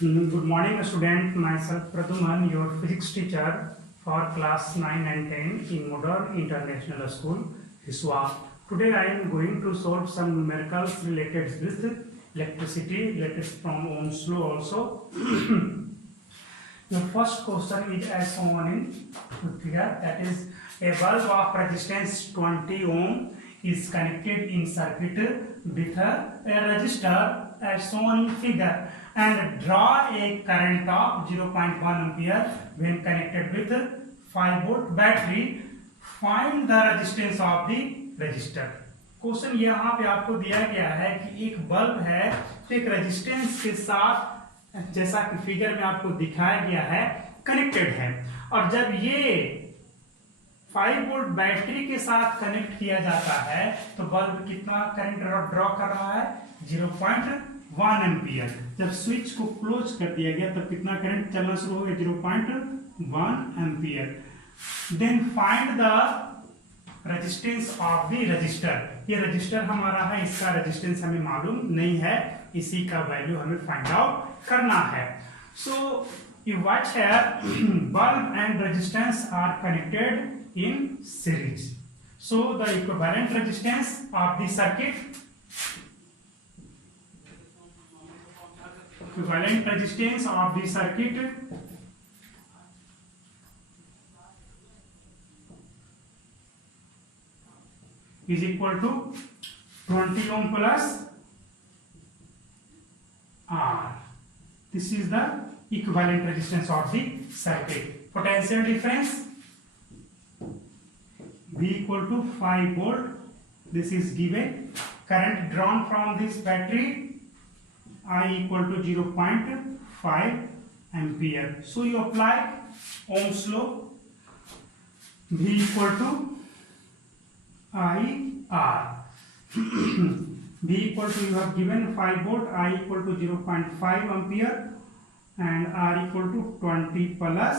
Good morning, student. Myself Pradhuman, your physics teacher for class 9 and 10 in Modern International School, Hiswa. Today I am going to solve some numericals related with electricity, related from Ohm's law also. Your first question is as shown in figure, that is a bulb of resistance 20 ohm is connected in circuit with a resistor as shown in figure, and draw a current of 0.1 ampere when connected with 5 volt battery. Find the resistance of the resistor. Question यहाँ पे आपको दिया गया है कि एक bulb है तो एक रेजिस्टेंस के साथ, जैसा कि फिगर में आपको दिखाया गया है, कनेक्टेड है, और जब ये 5 वोल्ट बैटरी के साथ कनेक्ट किया जाता है तो बल्ब कितना करंट ड्रॉ कर रहा है? 0.1 एम्पियर। जब स्विच को क्लोज कर दिया गया तब कितना करंट चलना शुरू हो गया? 0.1 ampere. Then find the resistance of the resistor. ये रजिस्टर हमारा है, इसका रेजिस्टेंस हमें मालूम नहीं है, इसी का वैल्यू हमें फाइंड आउट करना है। So you watch here, bulb and resistance R connected in series. So the equivalent resistance of the circuit, is equal to 20 ohm plus R. This is the equivalent resistance of the circuit. Potential difference V equal to 5 volt. This is given. Current drawn from this battery I equal to 0.5 ampere. So you apply Ohm's law. V equal to IR. V equal to, you have given 5 volt, I equal to 0.5 ampere and R equal to 20 plus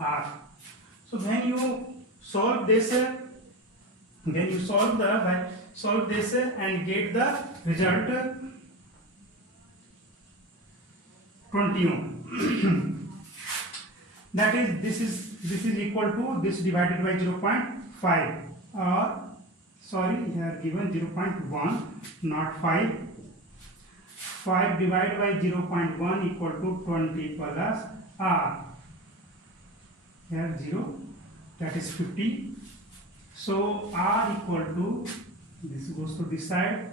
R. So when you solve this, solve this and get the result 20 ohm. That is, this is equal to this divided by 0.5, or sorry, here given 0.1, not 5. 5 divided by 0.1 equal to 20 plus R. Here 0. That is 50. So R equal to, this goes to this side,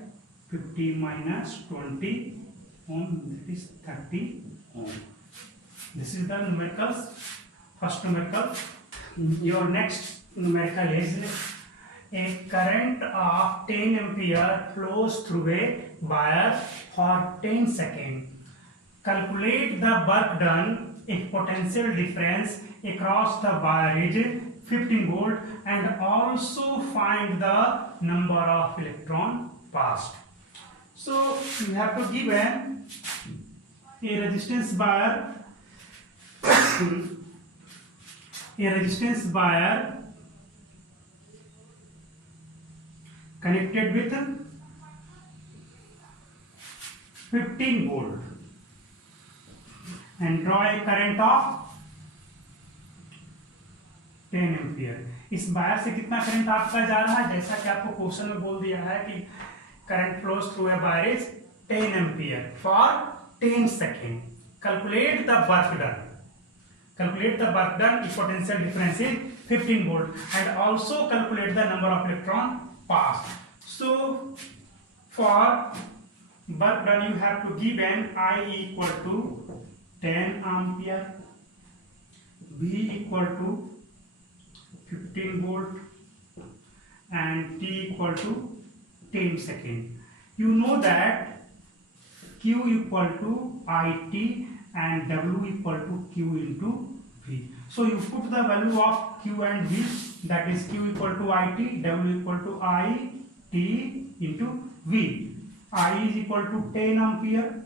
50 minus 20 ohm, that is 30 ohm. This is the numericals, first numerical. Your next numerical is a current of 10 ampere flows through a wire for 10 seconds. Calculate the work done if potential difference across the wire is 15 volt, and also find the number of electron passed. So you have to give a resistance wire connected with 15 volt and draw a current of 10 ampere. इस wire से कितना current आपका जा रहा है? जैसा कि आपको क्वेश्चन में बोल दिया है कि current flows through a wire is 10 ampere for 10 second. Calculate the work done. Calculate the work done if potential difference is 15 volt, and also calculate the number of electron passed. So for work done you have to give an I equal to 10 ampere, V equal to 15 volt and T equal to 10 second. You know that Q equal to IT and W equal to Q into V. So you put the value of Q and V, that is Q equal to IT, W equal to I, T into V. I is equal to 10 ampere,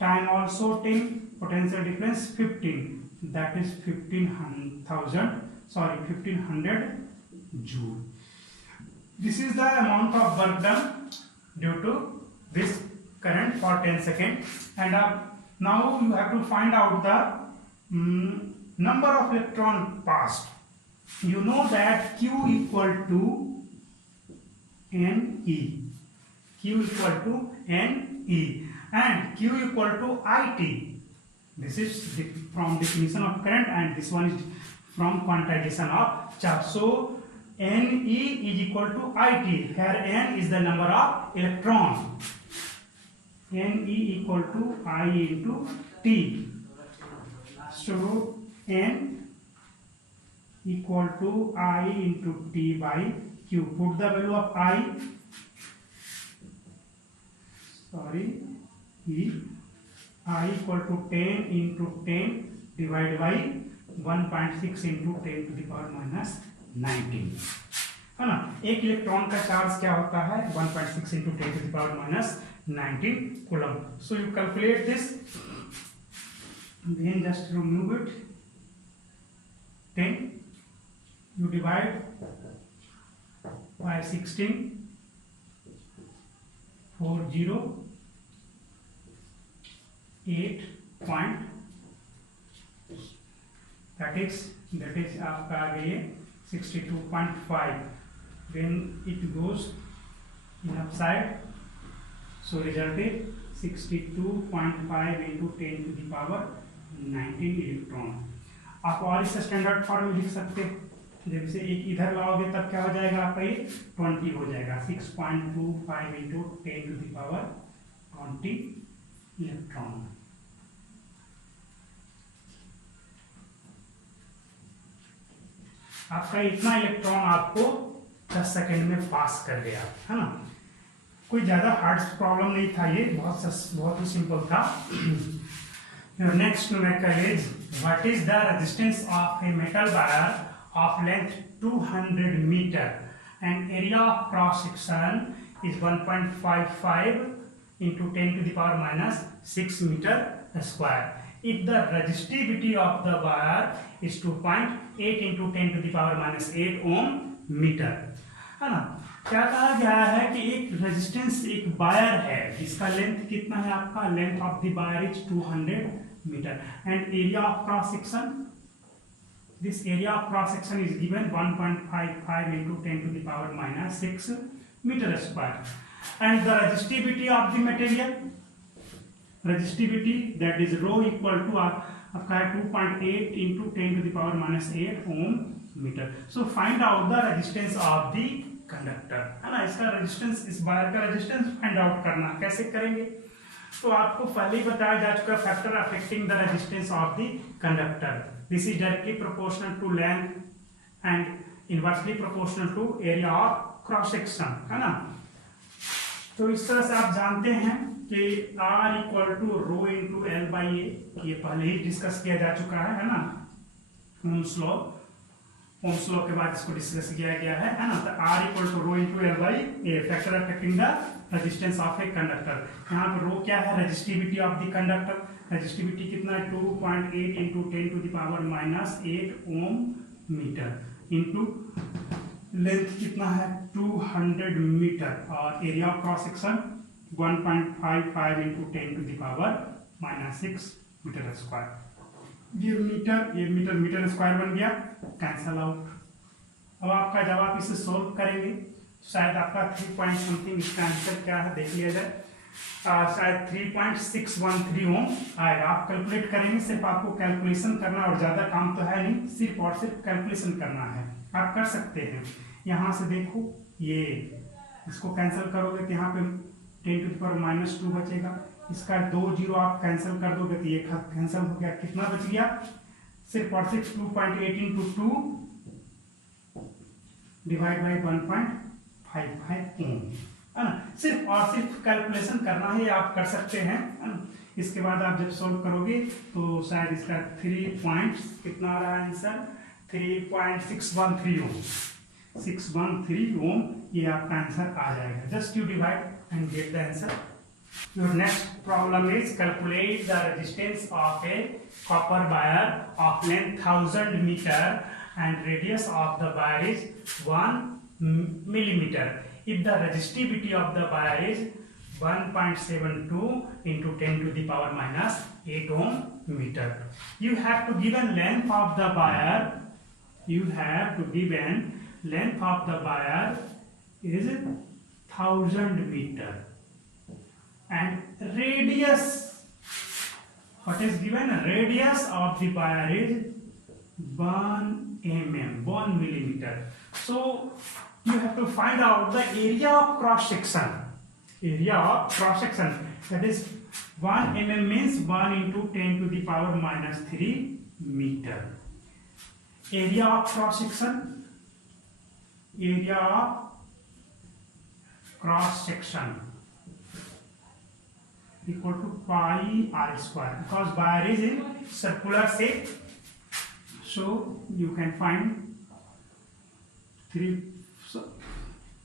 time also 10, potential difference 15, that is 1500 joule. This is the amount of work done due to this current for 10 seconds. And Now you have to find out the number of electron passed. You know that Q equal to NE. Q equal to NE and Q equal to IT. This is from definition of current and this one is from quantization of charge. So NE is equal to IT. Here N is the number of electron. NE equal to I into T. So N equal to I into T by Q. Put the value of I. I equal to 10 into 10 divided by 1.6 into 10 to the power minus 19 है ना. एक electron का charge क्या होता है 1.6 into 10 to the power minus 19 coulomb. So you calculate this, then just remove it. 10 you divide by 16 408 point that is आपका आ गई 62.5. when it goes in upside, so result is 62.5 into 10 to the power 19 electron. आप और इस standard form में लिख सकते हैं. जब से एक इधर लाओगे तब क्या हो जाएगा आपका ये 20 हो जाएगा. 6.25 into 10 to the power 20 electron. आपका इतना इलेक्ट्रॉन आपको 10 सेकेंड में पास कर गया है ना. कोई ज्यादा हार्ड प्रॉब्लम नहीं था ये, बहुत ही सिंपल था. Next numerical is what is the resistance of a metal wire of length 200 meter and area of cross section is 1.55 into 10 to the power minus 6 meter square. If the resistivity of the wire is 2.8 into 10 to the power minus 8 ohm meter, है ना. क्या कहा गया है कि एक resistance एक wire है जिसका लेंथ कितना है आपका, length of the wire is 200 metre and area of cross section, this area of cross section is given 1.55 into 10 to the power minus 6 meter square. And the resistivity of the material, resistivity that is rho equal to आपका 2.8 into 10 to the power minus 8 ohm meter. So find out the resistance of the conductor, है ना. इसका resistance, इस wire का resistance find out करना कैसे करेंगे, तो आपको पहले ही बताया जा चुका factor affecting the resistance of the conductor. This is directly proportional to length and inversely proportional to area of cross section, है ना. तो इस तरह से आप जानते हैं कि R equal to rho into L by A, ये पहले ही डिस्कस किया जा चुका है ना. ओम्स लॉ के बाद इसको डिस्कस किया गया है ना. तो R equal to rho into L by A, factor affecting the resistance of a conductor. यहाँ पर रो क्या है, resistivity of the conductor. Resistivity कितना है 2.8 into 10 to the power minus 8 ohm metre into length कितना है 200 मीटर और area of cross section 1.55 into 10 to the power minus 6 metre square. ये मीटर स्क्वायर बन गया, कैंसल आउट. अब आपका जब आप इसे सोल्व करेंगे शायद आपका 3 पॉइंट समथिंग, इसका आंसर क्या है देख लिया जाए. शायद 3.613 ओम आएगा. आप कैलकुलेट करेंगे, सिर्फ आपको कैलकुलेशन करना और ज्यादा काम तो है नहीं, सिर्फ और सिर्फ कैलकुलेशन करना है. आप कर सकते हैं. यहाँ से देखो, ये इसको कैंसिल करोगे तो यहाँ पे 10 टू द पावर माइनस 2 बचेगा. इसका 2 जीरो आप कैंसिल कर दोगे तो ये कैंसिल हो गया. कितना बच गया, सिर्फ और सिर्फ 2.8 इंटू 2 डिवाइड बाई 1.55 ओम, है ना. सिर्फ और सिर्फ कैलकुलेशन करना है, आप कर सकते हैं, है ना. इसके बाद आप जब सॉल्व करोगे तो शायद इसका 3 पॉइंट कितना आ रहा है आंसर, 3.613 ओम, 613 ओम ये आपका आंसर आ जाएगा. Just you divide and get the answer. Your next problem is calculate the resistance of a copper wire of length 1000 meter and radius of the wire is 1 millimeter. If the resistivity of the wire is 1.72 into 10 to the power minus 8 ohm meter. You have to given length of the wire. You have to given length of the wire is 1000 meter and radius. What is given? Radius of the wire is 1 mm, 1 millimeter. So you have to find out the area of cross section. Area of cross section, that is 1 mm means 1 into 10 to the power minus 3 meter. Area of cross section, area of cross section equal to pi r square, because wire is in circular shape, so you can find 3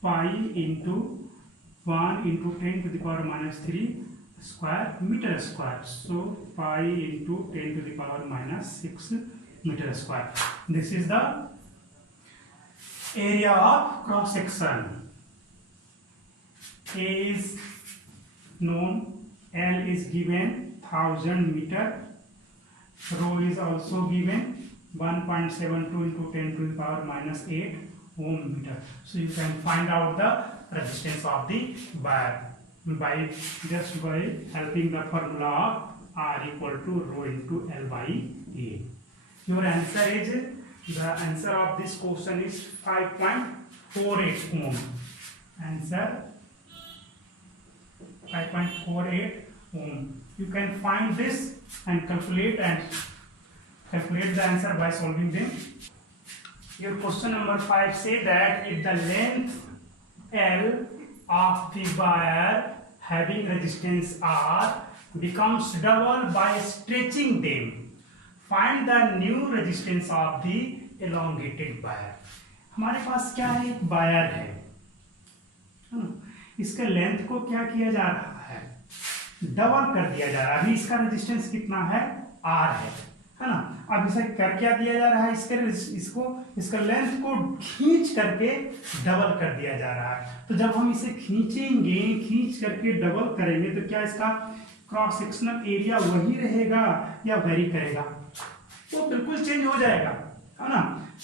pi into 1 into 10 to the power minus 3 square meter square, so pi into 10 to the power minus 6 meter square. This is the area of cross section. A is known, L is given 1000 meter, rho is also given 1.72 into 10 to the power minus 8 ohm meter. So you can find out the resistance of the wire by helping the formula of R equal to rho into L by A. Your answer is, the answer of this question is 5.48 ohm. Answer 5.48 ohm. You can find this and calculate the answer by solving them. Your question number 5 say that if the length L of the wire having resistance R becomes double by stretching them, find the new resistance of the elongated wire. हमारे पास क्या है, एक wire है, इसके length को क्या किया जा रहा है, डबल कर दिया जा रहा है. अभी इसका रेजिस्टेंस कितना है, R है ना. अब इसे कर क्या दिया जा रहा है, इसका लेंथ को खींच करके डबल कर दिया जा रहा है. तो जब हम इसे खींचेंगे, खींच करके डबल करेंगे, तो क्या इसका क्रॉस सेक्शनल एरिया वही रहेगा या वेरी करेगा? वो बिल्कुल चेंज हो जाएगा, है ना.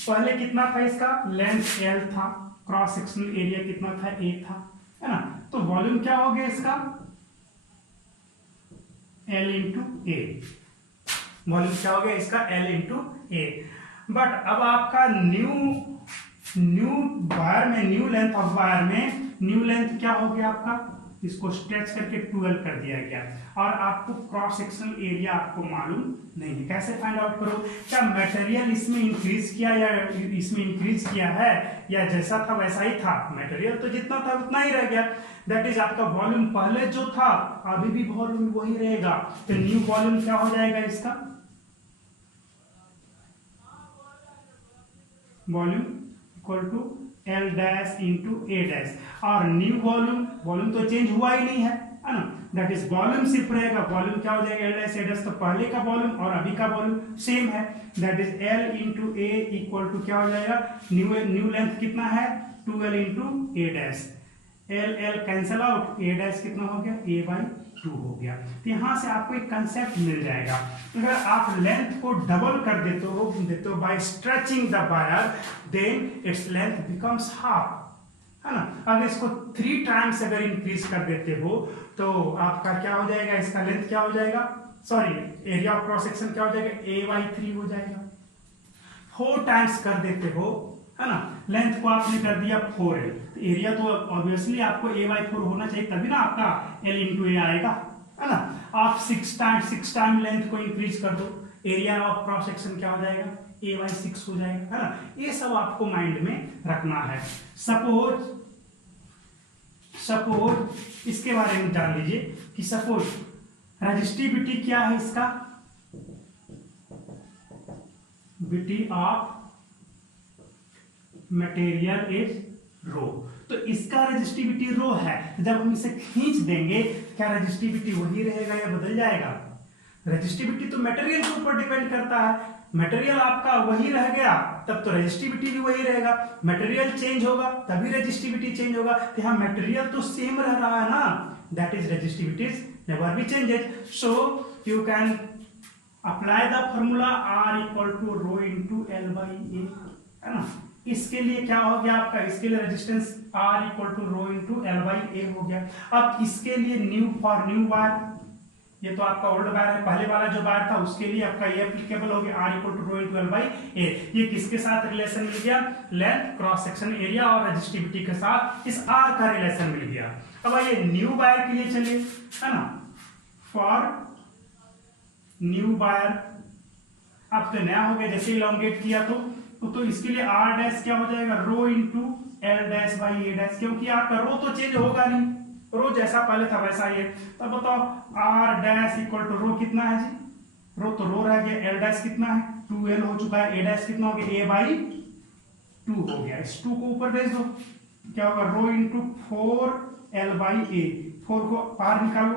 पहले कितना था, इसका लेंथ L था, क्रॉस सेक्शनल एरिया कितना था, A था, है ना. तो वॉल्यूम क्या हो गया इसका, L इंटू A. वॉल्यूम क्या हो गया इसका, L इंटू A. बट अब आपका न्यू वायर में, न्यू लेंथ ऑफ वायर में न्यू लेंथ क्या हो गया आपका, इसको स्ट्रेच करके 12 कर दिया गया, और आपको क्रॉस सेक्शनल एरिया आपको मालूम नहीं है. कैसे फाइंड आउट करो, क्या मटेरियल इसमें इंक्रीज किया या इसमें इंक्रीज किया है, या जैसा था वैसा ही था, मटेरियल तो जितना था उतना ही रह गया. दैट इज आपका वॉल्यूम पहले जो था अभी भी वॉल्यूम वही रहेगा. तो न्यू वॉल्यूम क्या हो जाएगा इसका, volume equal to L dash into A dash. और न्यू वॉल्यूम तो चेंज हुआ ही नहीं है ना. दैट इज वॉल्यूम सिर्फ रहेगा. वॉल्यूम क्या हो जाएगा, L डैश A डैश, तो पहले का वॉल्यूम और अभी का वॉल्यूम सेम है. That is L into A equal to क्या हो जाएगा, न्यू लेंथ कितना है, 12 into A dash. L cancel out, A dash कितना हो गया, A बाई 2 हो गया. तो यहाँ से आपको एक कंसेप्ट मिल जाएगा. अगर आप लेंथ को डबल कर देते हो by stretching the wire, then its length becomes half, है ना. अगर इसको 3 टाइम्स अगर इंक्रीज कर देते हो तो आपका क्या हो जाएगा, इसका लेंथ क्या हो जाएगा, sorry area of cross section क्या हो जाएगा, A बाई 3 हो जाएगा. 4 टाइम्स कर देते हो, है ना. लेंथ को आपने कर दिया 4L, एरिया तो ऑब्वियसली आपको A बाई 4 होना चाहिए, तभी ना आपका L इंटू A आएगा, है ना. आप 6 टाइम लेंथ को इंक्रीज कर दो, एरिया ऑफ क्रॉस सेक्शन क्या हो जाएगा, A बाई 6 हो जाएगा, है ना. ये सब आपको माइंड में रखना है. सपोज इसके बारे में जान लीजिए कि सपोज रेजिस्टिविटी क्या है इसका, बिटी ऑफ मटेरियल इज रो. तो इसका रेजिस्टिविटी रो है. जब हम इसे खींच देंगे, क्या रेजिस्टिविटी वही रहेगा या बदल जाएगा? रेजिस्टिविटी तो मटेरियल के ऊपर डिपेंड करता है. मटेरियल आपका वही रह गया तब तो रेजिस्टिविटी भी वही रहेगा. मटेरियल चेंज होगा तभी रेजिस्टिविटी चेंज होगा. यहाँ मटेरियल तो सेम रह रहा है ना, that is resistivity is never be changes. So you can apply the formula R equal to rho into L by A, है ना। इसके लिए क्या हो गया आपका, इसके लिए resistance R equal to rho into L by A हो गया। अब इसके लिए न्यू फॉर न्यू वायर, ये तो आपका ओल्ड वायर है, पहले वाला जो वायर था उसके लिए आपका ये एप्लीकेबल हो गया R equal to rho into L by A. ये किसके साथ रिलेशन मिल गया, लेंथ क्रॉस सेक्शन एरिया और रेजिस्टिविटी के साथ इस R का रिलेशन मिल गया। अब आइए न्यू वायर के लिए चलिए, है ना। फॉर न्यू वायर अब तो नया हो गया, जैसे इलॉन्गेट किया तो इसके लिए R डैश क्या हो जाएगा, rho into L dash by A dash, क्योंकि आपका रो तो चेंज होगा नहीं, रो जैसा पहले था वैसा ही है। तब बताओ R डैश इक्वल टू रो कितना है जी, रो तो रो रह गया, एल डैश कितना है 2L हो चुका है, ए डैश कितना हो गया a बाई 2 हो गया। इस 2 को ऊपर भेज दो, क्या होगा रो इंटू 4L बाई ए, 4 को बाहर निकालो,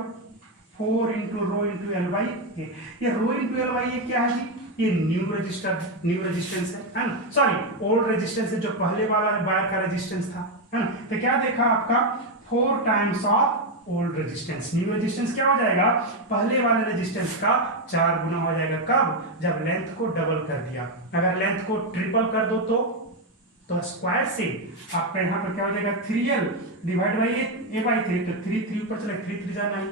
4 into rho into L by A. ये rho into L by A क्या है जी, ये न्यू रेजिस्टेंस है ना, सॉरी ओल्ड रेजिस्टेंस है, जो पहले वाला वायर का रेजिस्टेंस था, है ना। तो क्या देखा आपका 4 times of old resistance, new resistance क्या हो जाएगा, पहले वाले रेजिस्टेंस का 4 गुना हो जाएगा। कब, जब लेंथ को डबल कर दिया। अगर लेंथ को ट्रिपल कर दो तो स्क्वायर से आपका यहाँ पर क्या हो जाएगा 3L divide by A by 3, तो 3 ऊपर चले 3 3 जा 9,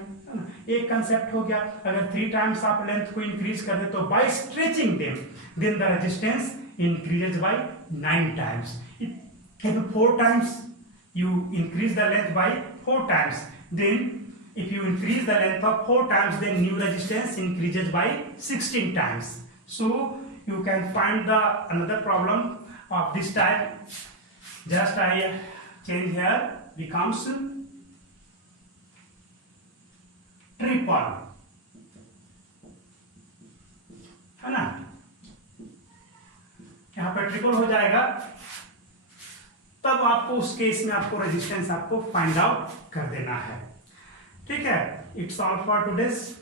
एक कंसेप्ट हो गया। अगर 3 टाइम्स आप लेंथ को इंक्रीज कर दे तो by stretching then the resistance increases by 9 times. If 4 times you increase the length by 4 times, then if you increase the length of 4 times, then new resistance increases by 16 times. So you can find the another problem of this type. Just I change here, becomes triple, है ना, यहाँ पर triple हो जाएगा। तब आपको उस case में आपको रेजिस्टेंस आपको फाइंड आउट कर देना है, ठीक है। It's all for today's.